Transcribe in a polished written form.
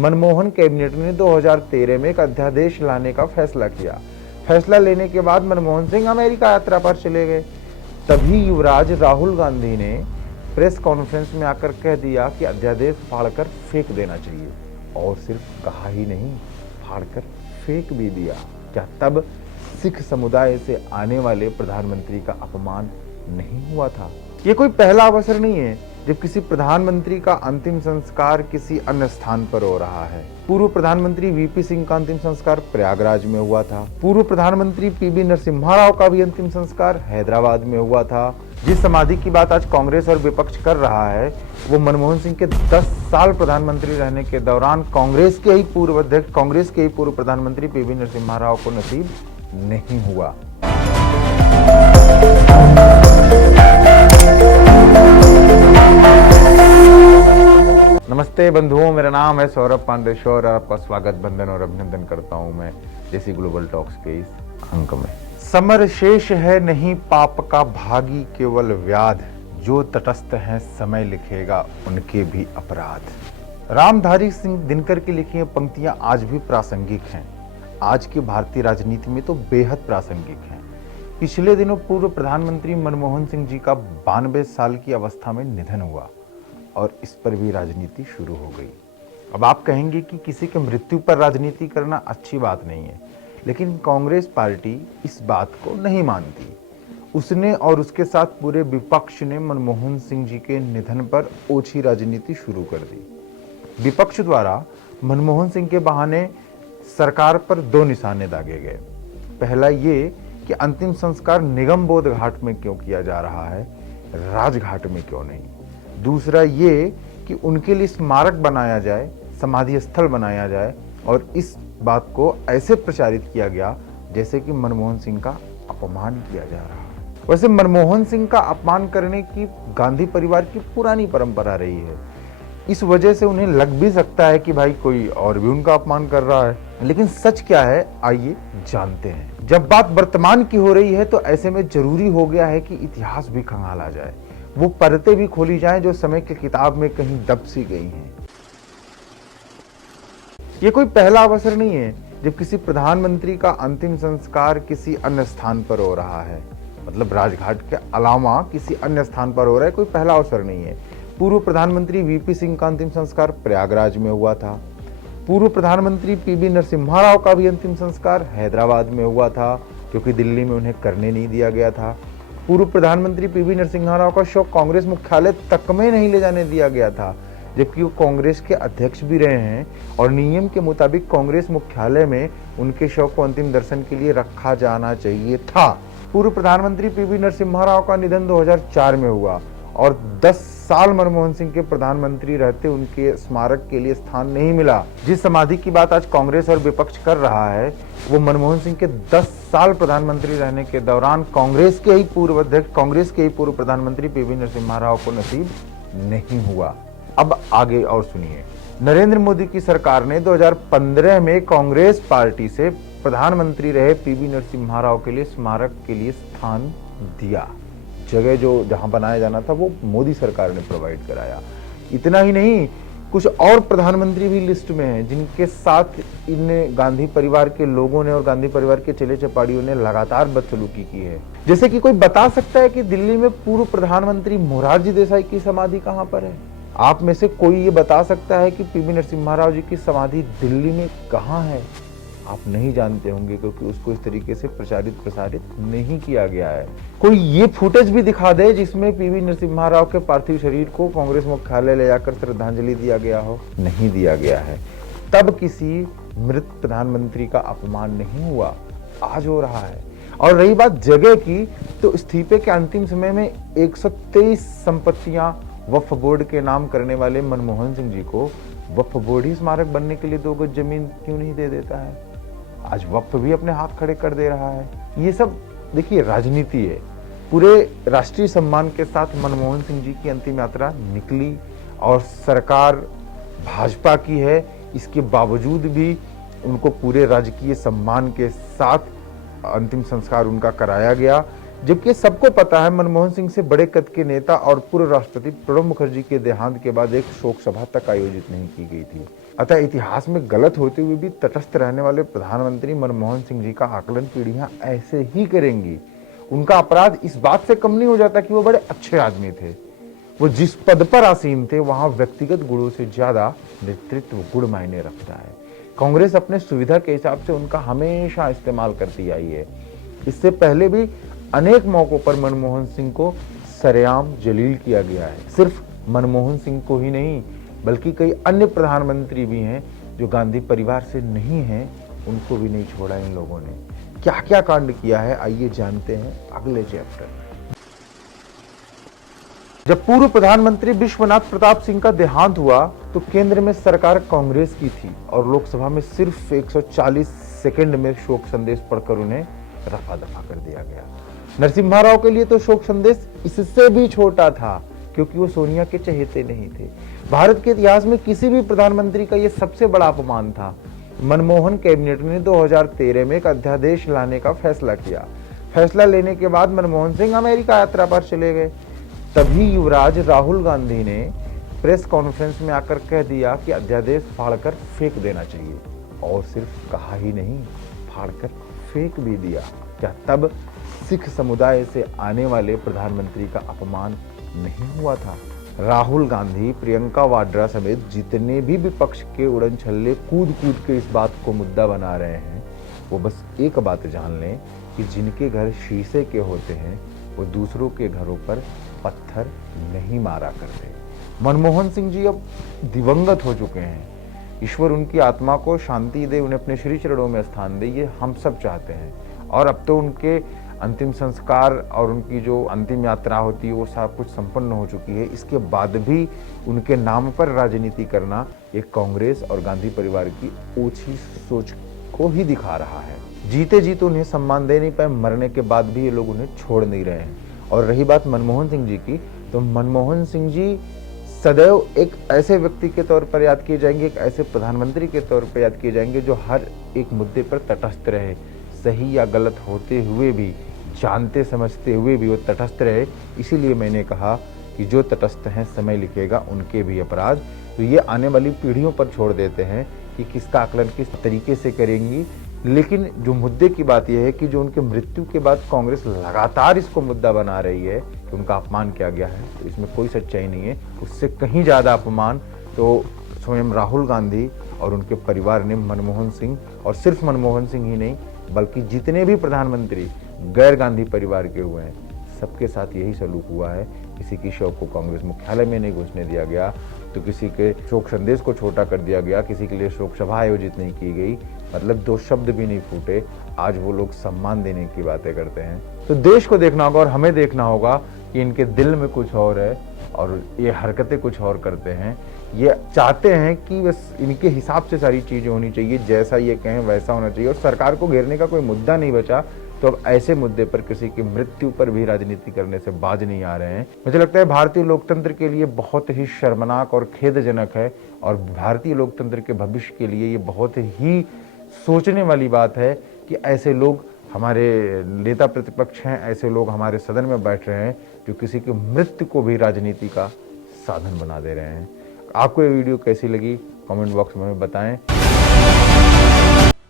Manmohan cabinet ने 2013 में एक अध्यादेश लाने का फैसला किया। फैसला लेने के बाद मनमोहन सिंह अमेरिका यात्रा पर चले गए। तभी युवराज राहुल गांधी ने प्रेस कॉन्फ्रेंस में आकर कह दिया कि अध्यादेश फाड़कर फेंक देना चाहिए, और सिर्फ कहा ही नहीं, फाड़कर फेंक भी दिया। क्या तब सिख समुदाय से आने वाले प्रधानमंत्री का अपमान नहीं हुआ था? ये कोई पहला अवसर नहीं है जब किसी प्रधानमंत्री का अंतिम संस्कार किसी अन्य स्थान पर हो रहा है। पूर्व प्रधानमंत्री वीपी सिंह का अंतिम संस्कार प्रयागराज में हुआ था। पूर्व प्रधानमंत्री पीवी नरसिम्हा राव का भी अंतिम संस्कार हैदराबाद में हुआ था। जिस समाधि की बात आज कांग्रेस और विपक्ष कर रहा है, वो मनमोहन सिंह के 10 साल प्रधानमंत्री रहने के दौरान कांग्रेस के ही पूर्व प्रधानमंत्री पीवी नरसिम्हा राव को नसीब नहीं हुआ। नमस्ते बंधुओं, मेरा नाम है सौरभ पांडेश्वर और आपका स्वागत, बंधन और अभिनंदन करता हूं मैं जेसी ग्लोबल टॉक्स के इस अंक में। समर शेष है नहीं पाप का भागी केवल व्याध, जो तटस्थ है समय लिखेगा उनके भी अपराध। रामधारी सिंह दिनकर की लिखी पंक्तियां आज भी प्रासंगिक हैं। आज की भारतीय राजनीति में तो बेहद प्रासंगिक हैं। पिछले दिनों पूर्व प्रधानमंत्री मनमोहन सिंह जी का 92 साल की अवस्था में निधन हुआ और इस पर भी राजनीति शुरू हो गई। अब आप कहेंगे कि किसी के मृत्यु पर राजनीति करना अच्छी बात नहीं है, लेकिन कांग्रेस पार्टी इस बात को नहीं मानती। उसने और उसके साथ पूरे विपक्ष ने मनमोहन सिंह जी के निधन पर ओछी राजनीति शुरू कर दी। विपक्ष द्वारा मनमोहन सिंह के बहाने सरकार पर 2 निशाने दागे गए। पहला ये कि अंतिम संस्कार निगम बोध घाट में क्यों किया जा रहा है, राजघाट में क्यों नहीं। दूसरा ये कि उनके लिए स्मारक बनाया जाए, समाधि स्थल बनाया जाए, और इस बात को ऐसे प्रचारित किया गया जैसे कि मनमोहन सिंह का अपमान किया जा रहा है। वैसे मनमोहन सिंह का अपमान करने की गांधी परिवार की पुरानी परंपरा रही है। इस वजह से उन्हें लग भी सकता है कि भाई कोई और भी उनका अपमान कर रहा है, लेकिन सच क्या है आइए जानते हैं। जब बात वर्तमान की हो रही है तो ऐसे में जरूरी हो गया है कि इतिहास भी खंगाला जाए, वो परतें भी खोली जाएं जो समय की किताब में कहीं दब सी गई हैं। ये कोई पहला अवसर नहीं है जब किसी प्रधानमंत्री का अंतिम संस्कार किसी अन्य स्थान पर हो रहा है, मतलब राजघाट के अलावा किसी अन्य स्थान पर हो रहा है। कोई पहला अवसर नहीं है। पूर्व प्रधानमंत्री वीपी सिंह का अंतिम संस्कार प्रयागराज में हुआ था। पूर्व प्रधानमंत्री पीवी नरसिम्हा राव का भी अंतिम संस्कार हैदराबाद में हुआ था, क्योंकि दिल्ली में उन्हें करने नहीं दिया गया था। पूर्व प्रधानमंत्री पीवी नरसिम्हा राव का शव कांग्रेस मुख्यालय तक में नहीं ले जाने दिया गया था, जबकि वो कांग्रेस के अध्यक्ष भी रहे हैं और नियम के मुताबिक कांग्रेस मुख्यालय में उनके शव को अंतिम दर्शन के लिए रखा जाना चाहिए था। पूर्व प्रधानमंत्री पीवी नरसिम्हा राव का निधन 2004 में हुआ और 10 साल मनमोहन सिंह के प्रधानमंत्री रहते उनके स्मारक के लिए स्थान नहीं मिला। जिस समाधि की बात आज कांग्रेस और विपक्ष कर रहा है, वो मनमोहन सिंह के 10 साल प्रधानमंत्री रहने के दौरान कांग्रेस के ही पूर्व प्रधानमंत्री पीवी नरसिम्हा राव को नसीब नहीं हुआ। अब आगे और सुनिए। नरेंद्र मोदी की सरकार ने 2015 में कांग्रेस पार्टी से प्रधानमंत्री रहे पीवी नरसिम्हा राव के लिए स्मारक के लिए स्थान दिया। जगह जहां बनाया जाना था वो मोदी सरकार ने प्रोवाइड कराया। इतना ही नहीं, कुछ और प्रधानमंत्री भी लिस्ट में हैं जिनके साथ इन गांधी परिवार के लोगों ने और गांधी परिवार के चेले चपाड़ियों ने लगातार बदसलूकी की है। जैसे कि कोई बता सकता है कि दिल्ली में पूर्व प्रधानमंत्री मोरारजी देसाई की समाधि कहां पर है? आप में से कोई ये बता सकता है कि पीवी नरसिम्हा राव जी की समाधि दिल्ली में कहां है? आप नहीं जानते होंगे, क्योंकि उसको इस तरीके से प्रसारित नहीं किया गया है। कोई ये फुटेज भी दिखा दे जिसमें पीवी नरसिम्हा राव के पार्थिव शरीर को कांग्रेस मुख्यालय ले जाकर श्रद्धांजलि दिया गया हो? नहीं दिया गया है। तब किसी मृत प्रधानमंत्री का अपमान नहीं हुआ, आज हो रहा है। और रही बात जगह की, तो इस्तीफे के अंतिम समय में 123 संपत्तियां वक्फ बोर्ड के नाम करने वाले मनमोहन सिंह जी को वक्फ बोर्ड ही स्मारक बनने के लिए 2 गज जमीन क्यों नहीं दे देता है? आज वक्फ भी अपने हाथ खड़े कर दे रहा है। ये सब देखिए राजनीति है। पूरे राष्ट्रीय सम्मान के साथ मनमोहन सिंह जी की अंतिम यात्रा निकली और सरकार भाजपा की है, इसके बावजूद भी उनको पूरे राजकीय सम्मान के साथ अंतिम संस्कार उनका कराया गया। जबकि सबको पता है मनमोहन सिंह से बड़े कद के नेता और पूर्व राष्ट्रपति प्रणब मुखर्जी के देहांत के बाद एक शोक सभा तक आयोजित नहीं की गई थी। अतः इतिहास में गलत होते हुए भी तटस्थ रहने वाले प्रधानमंत्री मनमोहन सिंह जी का आकलन पीढ़ियां ऐसे ही करेंगी। उनका अपराध इस बात से कम नहीं हो जाता कि वो बड़े अच्छे आदमी थे। वो जिस पद पर आसीन थे वहां व्यक्तिगत गुणों से ज्यादा नेतृत्व गुण मायने रखता है। कांग्रेस अपने सुविधा के हिसाब से उनका हमेशा इस्तेमाल करती आई है। इससे पहले भी अनेक मौकों पर मनमोहन सिंह को सरेआम जलील किया गया है। सिर्फ मनमोहन सिंह को ही नहीं बल्कि कई अन्य प्रधानमंत्री भी हैं जो गांधी परिवार से नहीं हैं, उनको भी नहीं छोड़ा इन लोगों ने। क्या क्या कांड किया है आइए जानते हैं अगले चैप्टर में। जब पूर्व प्रधानमंत्री विश्वनाथ प्रताप सिंह का देहांत हुआ तो केंद्र में सरकार कांग्रेस की थी और लोकसभा में सिर्फ 140 सेकंड में शोक संदेश पढ़कर उन्हें रफा दफा कर दिया गया। नरसिम्हा राव के लिए तो शोक संदेश इससे भी छोटा था क्योंकि वो सोनिया के चहेते नहीं थे। भारत के इतिहास में किसी भी प्रधानमंत्री का यह सबसे बड़ा अपमान था। मनमोहन कैबिनेट ने 2013 में एक अध्यादेश लाने का फैसला किया। फैसला लेने के बाद मनमोहन सिंह अमेरिका यात्रा पर चले गए। तभी युवराज राहुल गांधी ने प्रेस कॉन्फ्रेंस में आकर कह दिया कि अध्यादेश फाड़कर फेंक देना चाहिए, और सिर्फ कहा ही नहीं, फाड़कर फेंक भी दिया। क्या तब सिख समुदाय से आने वाले प्रधानमंत्री का अपमान नहीं हुआ था? राहुल गांधी, प्रियंका वाड्रा समेत जितने भी विपक्ष के उड़न छल्ले कूद कूद के इस बात को मुद्दा बना रहे हैं, वो बस एक बात जान लें कि जिनके घर शीशे के होते हैं वो दूसरों के घरों पर पत्थर नहीं मारा करते। मनमोहन सिंह जी अब दिवंगत हो चुके हैं। ईश्वर उनकी आत्मा को शांति दे, उन्हें अपने श्री चरणों में स्थान दे, ये हम सब चाहते हैं। और अब तो उनके अंतिम संस्कार और उनकी जो अंतिम यात्रा होती है वो सब कुछ संपन्न हो चुकी है। इसके बाद भी उनके नाम पर राजनीति करना ये कांग्रेस और गांधी परिवार की ओछी सोच को ही दिखा रहा है। जीते जी तो उन्हें सम्मान दे नहीं पाए, मरने के बाद भी ये लोग उन्हें छोड़ नहीं रहे हैं। और रही बात मनमोहन सिंह जी की, तो मनमोहन सिंह जी सदैव एक ऐसे व्यक्ति के तौर पर याद किए जाएंगे, एक ऐसे प्रधानमंत्री के तौर पर याद किए जाएंगे जो हर एक मुद्दे पर तटस्थ रहे। सही या गलत होते हुए भी, जानते समझते हुए भी वो तटस्थ रहे। इसीलिए मैंने कहा कि जो तटस्थ हैं समय लिखेगा उनके भी अपराध। तो ये आने वाली पीढ़ियों पर छोड़ देते हैं कि किसका आकलन किस तरीके से करेंगी। लेकिन जो मुद्दे की बात यह है कि जो उनके मृत्यु के बाद कांग्रेस लगातार इसको मुद्दा बना रही है कि उनका अपमान किया गया है, तो इसमें कोई सच्चाई नहीं है। उससे कहीं ज़्यादा अपमान तो स्वयं राहुल गांधी और उनके परिवार ने मनमोहन सिंह, और सिर्फ मनमोहन सिंह ही नहीं बल्कि जितने भी प्रधानमंत्री गैर गांधी परिवार के हुए हैं, सबके साथ यही सलूक हुआ है। किसी की शव को कांग्रेस मुख्यालय में नहीं घुसने दिया गया, तो किसी के शोक संदेश को छोटा कर दिया गया, किसी के लिए शोक सभा आयोजित नहीं की गई, मतलब दो शब्द भी नहीं फूटे। आज वो लोग सम्मान देने की बातें करते हैं। तो देश को देखना होगा और हमें देखना होगा कि इनके दिल में कुछ और है और ये हरकतें कुछ और करते हैं। ये चाहते हैं कि बस इनके हिसाब से सारी चीजें होनी चाहिए, जैसा ये कहें वैसा होना चाहिए, और सरकार को घेरने का कोई मुद्दा नहीं बचा। तो अब ऐसे मुद्दे पर किसी की मृत्यु पर भी राजनीति करने से बाज नहीं आ रहे हैं। मुझे लगता है भारतीय लोकतंत्र के लिए बहुत ही शर्मनाक और खेदजनक है, और भारतीय लोकतंत्र के भविष्य के लिए ये बहुत ही सोचने वाली बात है कि ऐसे लोग हमारे नेता प्रतिपक्ष हैं, ऐसे लोग हमारे सदन में बैठ रहे हैं जो किसी की मृत्यु को भी राजनीति का साधन बना दे रहे हैं। आपको ये वीडियो कैसी लगी कमेंट बॉक्स में बताएं।